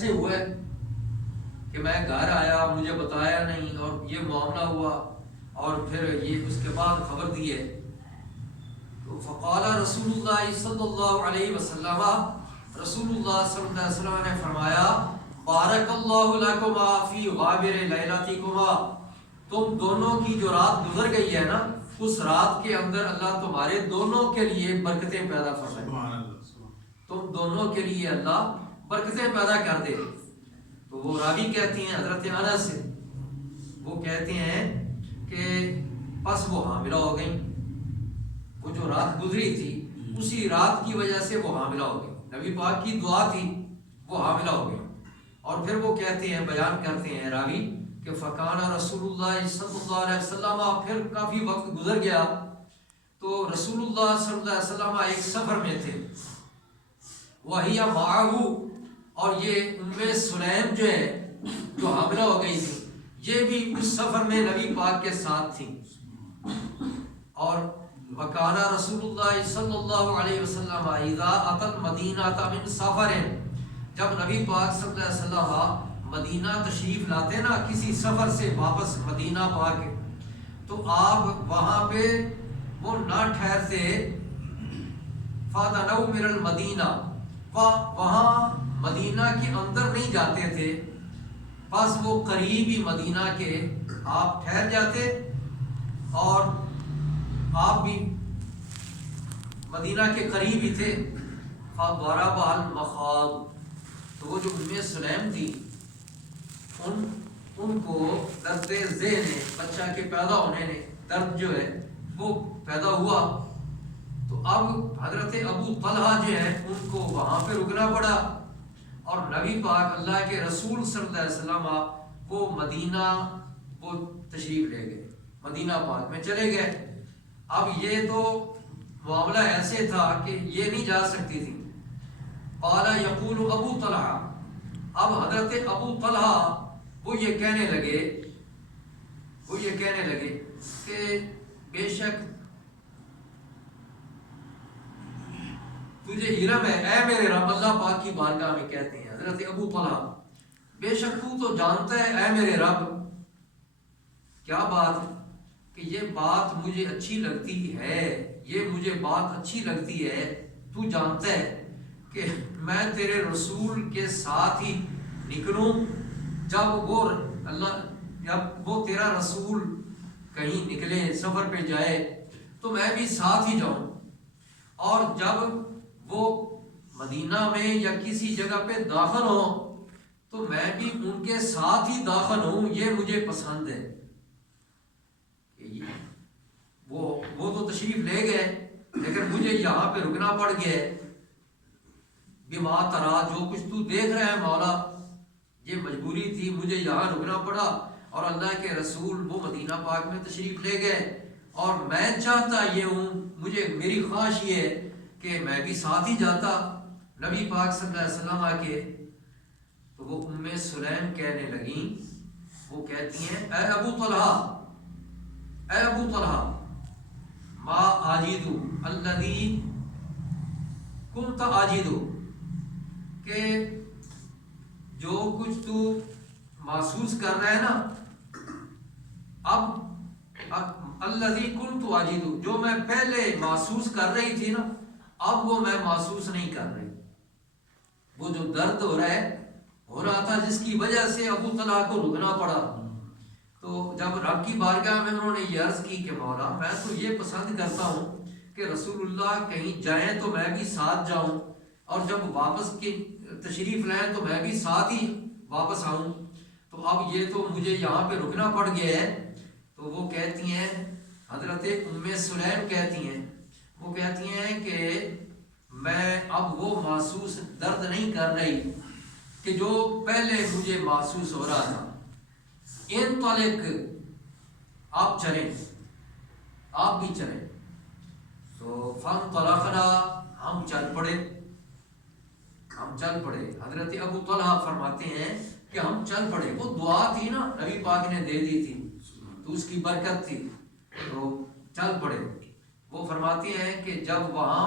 ایسے ہوا ہے کہ میں گھر آیا، مجھے بتایا نہیں اور یہ معاملہ ہوا، اور پھر یہ اس کے بعد خبر دی ہے. تو فقال رسول اللہ صلی اللہ علیہ وسلم، رسول اللہ صلی اللہ علیہ وسلم نے فرمایا بارک اللہ لکما فی غابر لیلتکما، تم دونوں کی جو رات گزر گئی ہے نا، اس رات کے اندر اللہ تمہارے دونوں کے لیے برکتیں پیدا فرمائے، تم دونوں کے لیے اللہ برکتیں پیدا کر دے. تو وہ راوی کہتی ہیں حضرت انس سے، وہ کہتے ہیں کہ پس وہ حاملہ ہو گئیں، وہ جو رات گزری تھی اسی رات کی وجہ سے وہ حاملہ ہو گئی، نبی پاک کی دعا تھی، وہ حاملہ ہو گئی. اور پھر وہ کہتے ہیں، بیان کرتے ہیں راوی کہ فکانہ رسول اللہ صلی اللہ علیہ وسلم، پھر کافی وقت گزر گیا تو رسول اللہ صلی اللہ علیہ وسلم ایک سفر میں تھے، وہی معاہو، اور یہ ام سلیم جو ہے جو حاملہ ہو گئی تھی یہ بھی اس سفر میں نبی پاک کے ساتھ تھیں. اور وکانہ رسول اللہ صلی اللہ علیہ وسلم اذا اتى المدینہ من سفر، جب نبی پاک صلی اللہ علیہ وسلم مدینہ تشریف لاتے نا کسی سفر سے واپس مدینہ پاک، تو آپ وہاں پہ وہ نہ ٹھہرتے، فَدَنَوْا مِنَ الْمَدِینَةِ، وہاں مدینہ کے اندر نہیں جاتے تھے، بس وہ قریبی مدینہ کے آپ ٹھہر جاتے اور آپ بھی مدینہ کے قریب ہی تھے. فَضَرَبَ الْمَخَاضُ، تو وہ جو ام سلیم تھی ان کو درد ذہن، بچہ کے پیدا ہونے نے درد جو ہے وہ پیدا ہوا. تو اب حضرت ابو طلحہ جو ہیں ان کو وہاں پہ رکنا پڑا، اور نبی پاک اللہ کے رسول صلی اللہ علیہ وسلم وہ مدینہ وہ تشریف لے گئے، مدینہ پاک میں چلے گئے. اب یہ تو معاملہ ایسے تھا کہ یہ نہیں جا سکتی تھی. قال یقول ابو طلحہ، اب حضرت ابو طلحہ وہ یہ کہنے لگے کہ بے شک تجھے علم ہے اے میرے رب، اللہ پاک کی بارگاہ میں کہتے ہیں حضرت ابو طلحہ، بے شک تو جانتا ہے اے میرے رب. کیا بات؟ کہ یہ بات مجھے اچھی لگتی ہے، یہ مجھے بات اچھی لگتی ہے، تو جانتا ہے کہ میں تیرے رسول کے ساتھ ہی نکلوں، جب وہ تیرا رسول کہیں نکلے سفر پہ جائے تو میں بھی ساتھ ہی جاؤں، اور جب وہ مدینہ میں یا کسی جگہ پہ داخل ہوں تو میں بھی ان کے ساتھ ہی داخل ہوں، یہ مجھے پسند ہے. وہ تو تشریف لے گئے لیکن مجھے یہاں پہ رکنا پڑ گیا. بما ترا، جو کچھ تو دیکھ رہا ہے مولا، یہ مجبوری تھی، مجھے یہاں رکنا پڑا، اور اللہ کے رسول وہ مدینہ پاک میں تشریف لے گئے، اور میں چاہتا یہ ہوں، میری خواہش یہ ہے کہ میں بھی ساتھ ہی جاتا نبی پاک صلی اللہ علیہ وسلم کے. تو وہ ام سلیم کہنے لگیں، وہ کہتی ہیں اے ابو طلحہ ما آجیدو الذی کنت آجیدو، کہ جو کچھ تو محسوس کر رہا ہے نا، اب الذی کنت آجیدو، جو میں پہلے محسوس کر رہی تھی نا، اب وہ میں محسوس نہیں کر رہی. وہ جو درد ہو رہا تھا جس کی وجہ سے ابو طلحہ کو رکنا پڑا، تو جب رب کی بارگاہ میں انہوں نے یہ عرض کی کہ مولا میں تو یہ پسند کرتا ہوں کہ رسول اللہ کہیں جائیں تو میں بھی ساتھ جاؤں، اور جب واپس کی تشریف لائیں تو میں بھی ساتھ ہی واپس آؤں، تو اب یہ تو مجھے یہاں پہ رکنا پڑ گیا ہے. تو وہ کہتی ہیں حضرت ام سلیم کہتی ہیں کہ میں اب وہ محسوس درد نہیں کر رہی کہ جو پہلے مجھے محسوس ہو رہا تھا. انطلق، آپ چلیں، آپ بھی چلیں. تو فانطلقنا، ہم چل پڑے. حضرت ابو طلحہ فرماتے ہیں کہ ہم چل پڑے. وہ دعا تھی نا نبی پاک نے دے دی تھی تو اس کی برکت تھی، تو چل پڑے. وہ فرماتے ہیں کہ جب وہاں